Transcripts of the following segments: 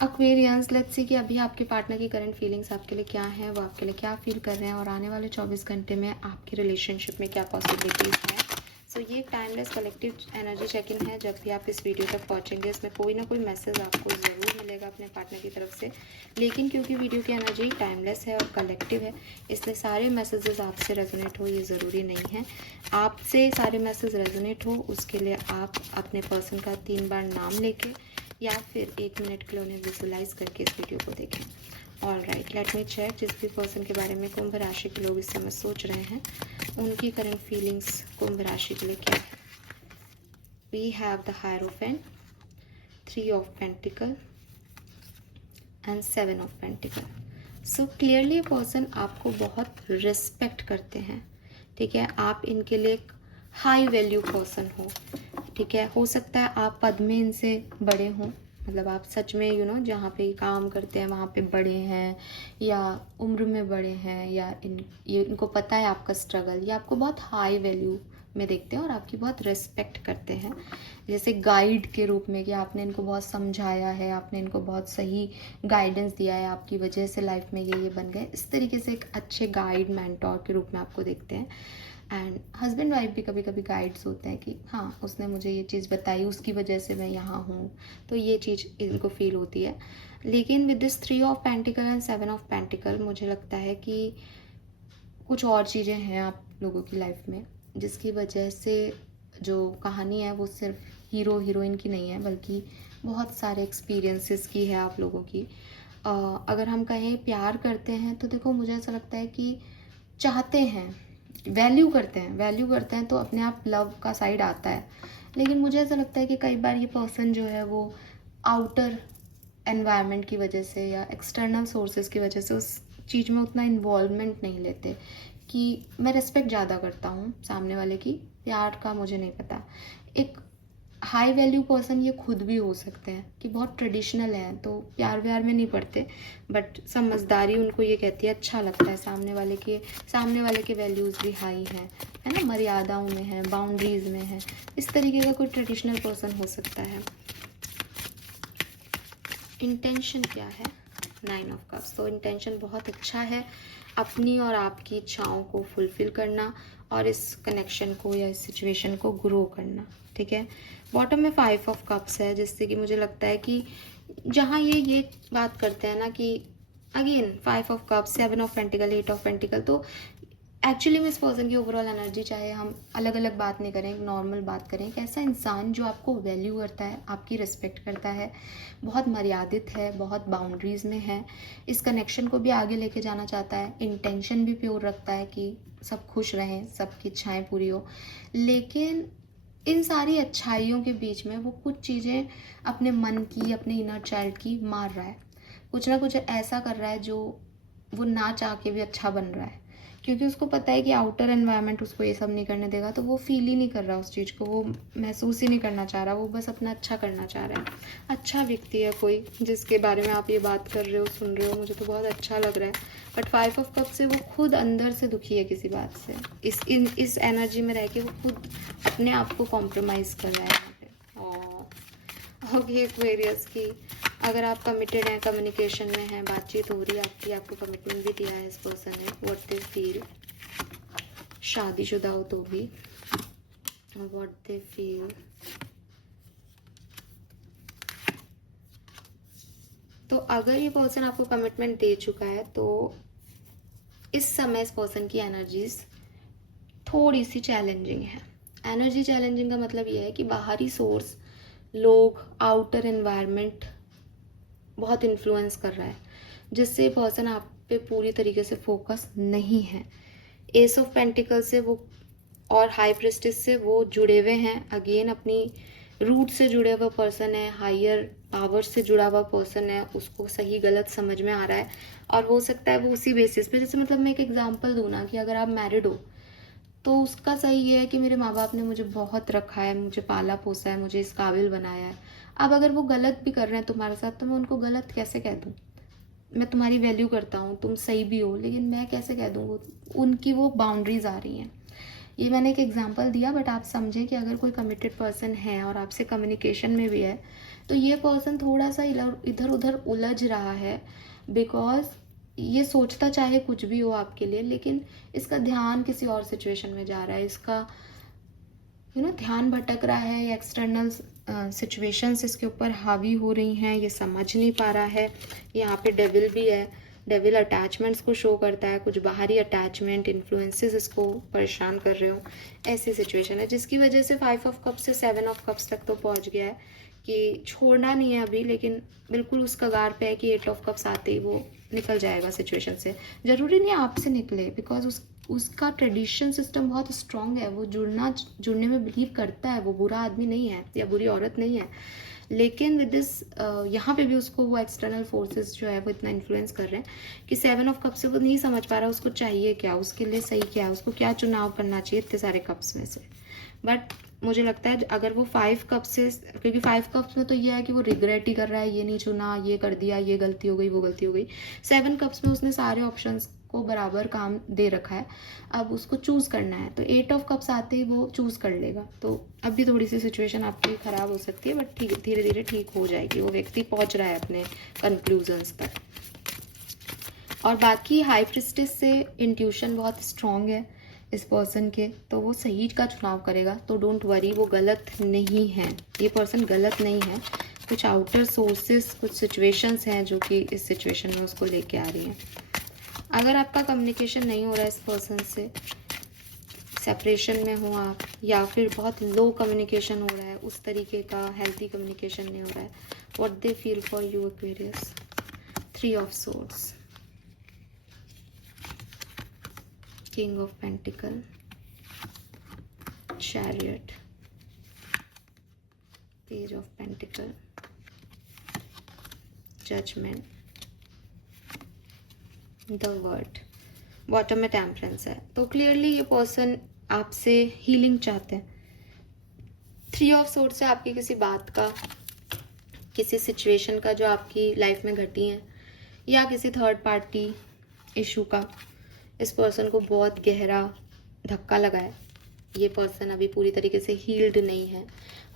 Aquarians, let's see कि अभी आपके पार्टनर की करंट फीलिंग्स आपके लिए क्या हैं, वो आपके लिए क्या फील कर रहे हैं और आने वाले 24 घंटे में आपकी रिलेशनशिप में क्या पॉसिबिलिटीज़ हैं। सो ये एक timeless collective energy check in है। जब भी आप इस वीडियो तक पहुंचेंगे इसमें कोई ना कोई मैसेज आपको ज़रूर मिलेगा अपने पार्टनर की तरफ से, लेकिन क्योंकि वीडियो की एनर्जी टाइमलेस है और कलेक्टिव है, इसलिए सारे मैसेजेस आपसे रेजोनेट हो ये ज़रूरी नहीं है। आपसे सारे मैसेज रेजोनेट हो उसके लिए आप अपने पर्सन का 3 बार नाम लेके या फिर 1 मिनट के लिए उन्हें विजुलाइज करके इस वीडियो को देखें। All right, let me check जिस भी पर्सन के बारे में कुंभ राशि के लोग इस समय सोच रहे हैं उनकी करंट फीलिंग्स कुंभ राशि के लिए क्या है। We have the hierophant, 3 of pentacle and 7 of pentacle. So clearly person आपको बहुत रिस्पेक्ट करते हैं, ठीक है। आप इनके लिए एक हाई वैल्यू पर्सन हो, ठीक है। हो सकता है आप पद में इनसे बड़े हों, मतलब आप सच में जहाँ पे काम करते हैं वहाँ पे बड़े हैं, या उम्र में बड़े हैं, या इनको पता है आपका स्ट्रगल, या आपको बहुत हाई वैल्यू में देखते हैं और आपकी बहुत रिस्पेक्ट करते हैं, जैसे गाइड के रूप में कि आपने इनको बहुत समझाया है, आपने इनको बहुत सही गाइडेंस दिया है, आपकी वजह से लाइफ में ये बन गए। इस तरीके से एक अच्छे गाइड मेंटोर के रूप में आपको देखते हैं। एंड हस्बैंड वाइफ भी कभी कभी गाइड्स होते हैं कि हाँ उसने मुझे ये चीज़ बताई, उसकी वजह से मैं यहाँ हूँ, तो ये चीज़ इनको फील होती है। लेकिन with this 3 of pentacle and 7 of pentacle मुझे लगता है कि कुछ और चीज़ें हैं आप लोगों की लाइफ में जिसकी वजह से जो कहानी है वो सिर्फ हीरो हीरोइन की नहीं है, बल्कि बहुत सारे एक्सपीरियंसेस की है आप लोगों की। अगर हम कहें प्यार करते हैं तो देखो मुझे ऐसा लगता है कि चाहते हैं, वैल्यू करते हैं तो अपने आप लव का साइड आता है। लेकिन मुझे ऐसा लगता है कि कई बार ये पर्सन जो है वो आउटर एनवायरनमेंट की वजह से या एक्सटर्नल सोर्सेज की वजह से उस चीज़ में उतना इन्वॉल्वमेंट नहीं लेते। कि मैं रिस्पेक्ट ज़्यादा करता हूँ सामने वाले की, प्यार का मुझे नहीं पता। एक हाई वैल्यू पर्सन ये खुद भी हो सकते हैं कि बहुत ट्रेडिशनल है तो प्यार व्यार में नहीं पड़ते, बट समझदारी उनको ये कहती है, अच्छा लगता है सामने वाले के वैल्यूज़ भी हाई हैं, है ना, मर्यादाओं में है, बाउंड्रीज में है। इस तरीके का कोई ट्रेडिशनल पर्सन हो सकता है। इंटेंशन क्या है, 9 ऑफ कप्स। तो इंटेंशन बहुत अच्छा है, अपनी और आपकी इच्छाओं को फुलफिल करना और इस कनेक्शन को या इस सिचुएशन को ग्रो करना, ठीक है। बॉटम में 5 ऑफ कप्स है, जिससे कि मुझे लगता है कि जहाँ ये बात करते हैं ना कि again 5 of cups, 7 of pentacle, 8 of pentacle, तो एक्चुअली में इस पर्सन की ओवरऑल एनर्जी, चाहे हम अलग अलग बात नहीं करें, नॉर्मल बात करें, एक ऐसा इंसान जो आपको वैल्यू करता है, आपकी रिस्पेक्ट करता है, बहुत मर्यादित है, बहुत बाउंड्रीज में है, इस कनेक्शन को भी आगे लेके जाना चाहता है, इंटेंशन भी प्योर रखता है कि सब खुश रहें, सबकी इच्छाएं पूरी हो। लेकिन इन सारी अच्छाइयों के बीच में वो कुछ चीज़ें अपने मन की, अपने इनर चाइल्ड की मार रहा है, कुछ ना कुछ ऐसा कर रहा है जो वो ना चाह के भी अच्छा बन रहा है, क्योंकि उसको पता है कि आउटर एनवायरनमेंट उसको ये सब नहीं करने देगा, तो वो फील ही नहीं कर रहा उस चीज़ को, वो महसूस ही नहीं करना चाह रहा, वो बस अपना अच्छा करना चाह रहा है। अच्छा व्यक्ति है कोई जिसके बारे में आप ये बात कर रहे हो, सुन रहे हो, मुझे तो बहुत अच्छा लग रहा है। बट 5 ऑफ कप से वो खुद अंदर से दुखी है किसी बात से, इस एनर्जी में रह के वो खुद अपने आप को कॉम्प्रोमाइज़ कर रहा है यहाँ पे। ओके एक्वेरियस की अगर आप कमिटेड हैं, कम्युनिकेशन में हैं, बातचीत हो रही है आपको कमिटमेंट भी दिया है इस पर्सन ने, व्हाट दे फील, शादीशुदा हो तो भी, व्हाट दे फील। तो अगर ये पर्सन आपको कमिटमेंट दे चुका है तो इस समय इस पर्सन की एनर्जीज थोड़ी सी चैलेंजिंग है। एनर्जी चैलेंजिंग का मतलब ये है कि बाहरी सोर्स, लोग, आउटर एनवायरनमेंट बहुत इन्फ्लुएंस कर रहा है, जिससे पर्सन आप पे पूरी तरीके से फोकस नहीं है। एस ऑफ पेंटिकल से वो और हाई प्रेस्टिस से वो जुड़े हुए हैं, अगेन अपनी रूट से जुड़े हुआ पर्सन है, हायर पावर से जुड़ा हुआ पर्सन है, उसको सही गलत समझ में आ रहा है और हो सकता है वो उसी बेसिस पे, जैसे मतलब मैं एक एग्जांपल दूँ ना कि अगर आप मैरिड हो तो उसका सही ये है कि मेरे माँ बाप ने मुझे बहुत रखा है, मुझे पाला पोसा है, मुझे इस काबिल बनाया है। अब अगर वो गलत भी कर रहे हैं तुम्हारे साथ तो मैं उनको गलत कैसे कह दूँ, मैं तुम्हारी वैल्यू करता हूँ, तुम सही भी हो, लेकिन मैं कैसे कह दूँ, उनकी वो बाउंड्रीज आ रही हैं। ये मैंने एक एग्जांपल दिया, बट आप समझें कि अगर कोई कमिटेड पर्सन है और आपसे कम्युनिकेशन में भी है तो ये पर्सन थोड़ा सा इधर उधर उलझ रहा है, बिकॉज ये सोचता चाहे कुछ भी हो आपके लिए, लेकिन इसका ध्यान किसी और सिचुएशन में जा रहा है, इसका ध्यान भटक रहा है, या एक्सटर्नल सिचुएशंस इसके ऊपर हावी हो रही हैं, ये समझ नहीं पा रहा है। यहाँ पे डेविल भी है, डेविल अटैचमेंट्स को शो करता है, कुछ बाहरी अटैचमेंट इन्फ्लुएंसेस इसको परेशान कर रहे हो, ऐसी सिचुएशन है, जिसकी वजह से 5 ऑफ कप्स से 7 ऑफ कप्स तक तो पहुँच गया है कि छोड़ना नहीं है अभी, लेकिन बिल्कुल उस कगार पे है कि 8 ऑफ कप्स आते ही वो निकल जाएगा सिचुएशन से। ज़रूरी नहीं आपसे निकले, बिकॉज उसका ट्रेडिशन सिस्टम बहुत स्ट्रॉन्ग है, वो जुड़ने में बिलीव करता है, वो बुरा आदमी नहीं है या बुरी औरत नहीं है, लेकिन विद दिस यहाँ पे भी उसको वो एक्सटर्नल फोर्सेस जो है वो इतना इन्फ्लुएंस कर रहे हैं कि 7 ऑफ कप्स से वो नहीं समझ पा रहा उसको चाहिए क्या, उसके लिए सही क्या है, उसको क्या चुनाव करना चाहिए इतने सारे कप्स में से। बट मुझे लगता है अगर वो 5 कप्स से, क्योंकि 5 कप्स में तो ये है कि वो रिग्रेट ही कर रहा है, ये नहीं चुना, ये कर दिया, ये गलती हो गई, वो गलती हो गई। 7 कप्स में उसने सारे ऑप्शंस को बराबर काम दे रखा है, अब उसको चूज़ करना है, तो 8 ऑफ कप्स आते ही वो चूज़ कर लेगा। तो अभी थोड़ी सी सिचुएशन आपकी ख़राब हो सकती है, बट ठीक, धीरे धीरे ठीक हो जाएगी, वो व्यक्ति पहुंच रहा है अपने कंक्लूजन्स तक। और बाकी हाई प्रिस्टेस से इंट्यूशन बहुत स्ट्रॉन्ग है इस पर्सन के, तो वो सही का चुनाव करेगा, तो डोंट वरी, वो गलत नहीं है, ये पर्सन गलत नहीं है। कुछ आउटर सोर्सेस, कुछ सिचुएशंस हैं जो कि इस सिचुएशन में उसको लेके आ रही हैं। अगर आपका कम्युनिकेशन नहीं हो रहा है इस पर्सन से, सेपरेशन में हो आप, या फिर बहुत लो कम्युनिकेशन हो रहा है, उस तरीके का हेल्थी कम्युनिकेशन नहीं हो रहा है, what they feel for you Aquarius. 3 of swords, king of pentacle, chariot, page of pentacle, judgement, the world, bottom में टेम्परेंस है। तो क्लियरली ये पर्सन आपसे हीलिंग चाहते हैं। 3 ऑफ सोर्ड से आपकी किसी बात का, किसी सिचुएशन का जो आपकी लाइफ में घटी है, या किसी थर्ड पार्टी इशू का इस पर्सन को बहुत गहरा धक्का लगा है। ये पर्सन अभी पूरी तरीके से हील्ड नहीं है।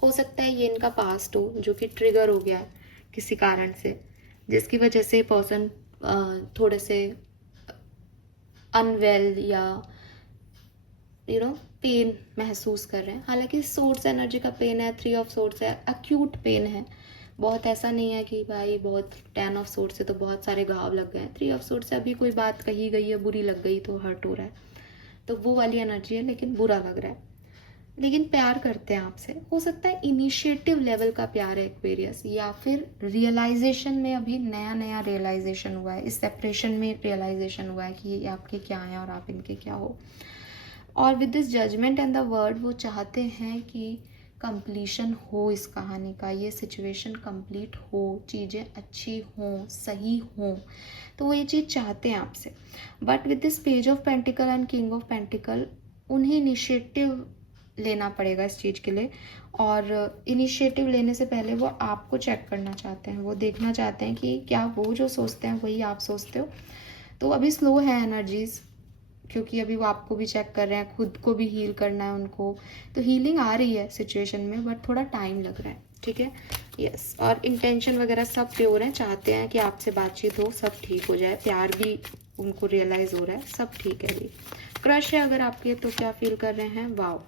हो सकता है ये इनका पास्ट हो जो कि ट्रिगर हो गया है किसी कारण से, जिसकी वजह से पर्सन थोड़े से अनवेल या पेन महसूस कर रहे हैं। हालांकि सोर्स एनर्जी का पेन है, 3 ऑफ सोर्स है, अक्यूट पेन है, बहुत ऐसा नहीं है कि भाई बहुत 10 ऑफ सोर्स से तो बहुत सारे घाव लग गए। 3 ऑफ सोर्स से अभी कोई बात कही गई है, बुरी लग गई तो हर्ट हो रहा है, तो वो वाली एनर्जी है, लेकिन बुरा लग रहा है। लेकिन प्यार करते हैं आपसे। हो सकता है इनिशिएटिव लेवल का प्यार है एक्वेरियस, या फिर रियलाइजेशन में अभी नया नया रियलाइजेशन हुआ है, इस सेपरेशन में रियलाइजेशन हुआ है कि ये आपके क्या हैं और आप इनके क्या हो। और with this judgement and the world, वो चाहते हैं कि कंप्लीशन हो इस कहानी का, ये सिचुएशन कंप्लीट हो, चीज़ें अच्छी हों, सही हों, तो वो ये चीज़ चाहते हैं आपसे। But with this page of pentacle and king of pentacle, उन्हें इनिशिएटिव लेना पड़ेगा इस चीज़ के लिए, और इनिशिएटिव लेने से पहले वो आपको चेक करना चाहते हैं, वो देखना चाहते हैं कि क्या वो जो सोचते हैं वही आप सोचते हो। तो अभी स्लो है एनर्जीज, क्योंकि अभी वो आपको भी चेक कर रहे हैं, खुद को भी हील करना है उनको, तो हीलिंग आ रही है सिचुएशन में, बट थोड़ा टाइम लग रहा है, ठीक है। यस, और इंटेंशन वगैरह सब प्योर हैं, चाहते हैं कि आपसे बातचीत हो, सब ठीक हो जाए, प्यार भी उनको रियलाइज़ हो रहा है, सब ठीक है। अभी क्रश है अगर आपके, तो क्या फील कर रहे हैं, वाओ।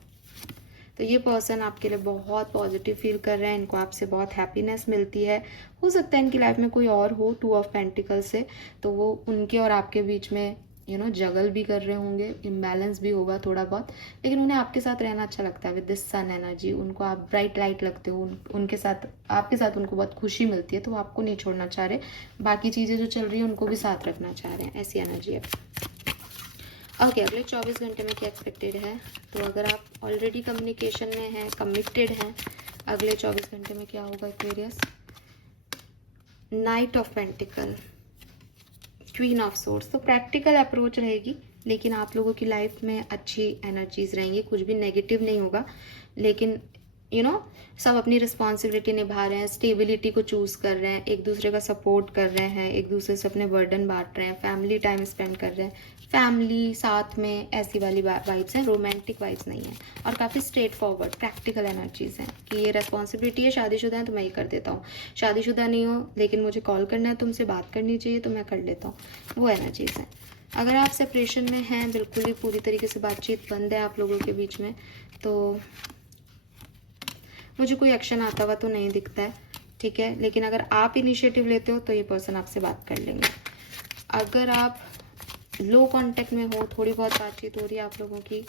तो ये पर्सन आपके लिए बहुत पॉजिटिव फील कर रहे हैं, इनको आपसे बहुत हैप्पीनेस मिलती है। हो सकता है इनकी लाइफ में कोई और हो 2 ऑफ पेंटिकल से, तो वो उनके और आपके बीच में जगल भी कर रहे होंगे, इम्बैलेंस भी होगा थोड़ा बहुत, लेकिन उन्हें आपके साथ रहना अच्छा लगता है। विद दिस सन एनर्जी, उनको आप ब्राइट लाइट लगते हो, उनके साथ, आपके साथ उनको बहुत खुशी मिलती है, तो वो आपको नहीं छोड़ना चाह रहे, बाकी चीज़ें जो चल रही है उनको भी साथ रखना चाह रहे हैं, ऐसी एनर्जी है। ओके, अगले 24 घंटे में क्या एक्सपेक्टेड है। तो अगर आप ऑलरेडी कम्युनिकेशन में हैं, कमिटेड हैं, अगले 24 घंटे में क्या होगा Aquarius. Night of pentacle, queen of source, तो प्रैक्टिकल अप्रोच रहेगी, लेकिन आप लोगों की लाइफ में अच्छी एनर्जीज रहेंगी, कुछ भी नेगेटिव नहीं होगा, लेकिन सब अपनी रिस्पॉन्सिबिलिटी निभा रहे हैं, स्टेबिलिटी को चूज़ कर रहे हैं, एक दूसरे का सपोर्ट कर रहे हैं, एक दूसरे से अपने बर्डन बांट रहे हैं, फैमिली टाइम स्पेंड कर रहे हैं, फैमिली साथ में, ऐसी वाली वाइब्स हैं, रोमांटिक वाइब्स नहीं है। और काफ़ी स्ट्रेट फॉरवर्ड प्रैक्टिकल एनर्जीज हैं कि ये रेस्पॉन्सिबिलिटी है, शादीशुदा है तो मैं ही कर देता हूँ, शादीशुदा नहीं हो लेकिन मुझे कॉल करना है, तुमसे बात करनी चाहिए तो मैं कर लेता हूँ, वो एनर्जीज हैं। अगर आप सेपरेशन में हैं, बिल्कुल ही पूरी तरीके से बातचीत बंद है आप लोगों के बीच में, तो मुझे कोई एक्शन आता हुआ तो नहीं दिखता है, ठीक है। लेकिन अगर आप इनिशिएटिव लेते हो तो ये पर्सन आपसे बात कर लेंगे। अगर आप लो कांटेक्ट में हो, थोड़ी बहुत बातचीत हो रही है आप लोगों की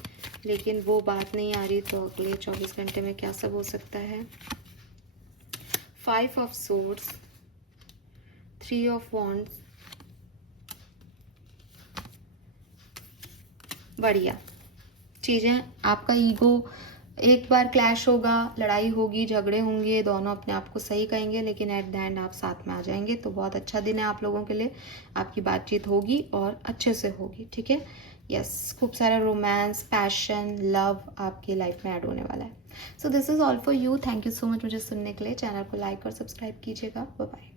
लेकिन वो बात नहीं आ रही, तो अगले 24 घंटे में क्या सब हो सकता है। 5 ऑफ सोर्ड्स, 3 ऑफ वॉन्ड्स, बढ़िया चीज़ें। आपका ईगो एक बार क्लैश होगा, लड़ाई होगी, झगड़े होंगे, दोनों अपने आप को सही कहेंगे लेकिन एट द एंड आप साथ में आ जाएंगे। तो बहुत अच्छा दिन है आप लोगों के लिए, आपकी बातचीत होगी और अच्छे से होगी, ठीक है। यस, खूब सारा रोमांस, पैशन, लव आपकी लाइफ में ऐड होने वाला है। So this is all for you. Thank you so much मुझे सुनने के लिए। चैनल को लाइक और सब्सक्राइब कीजिएगा। Bye bye.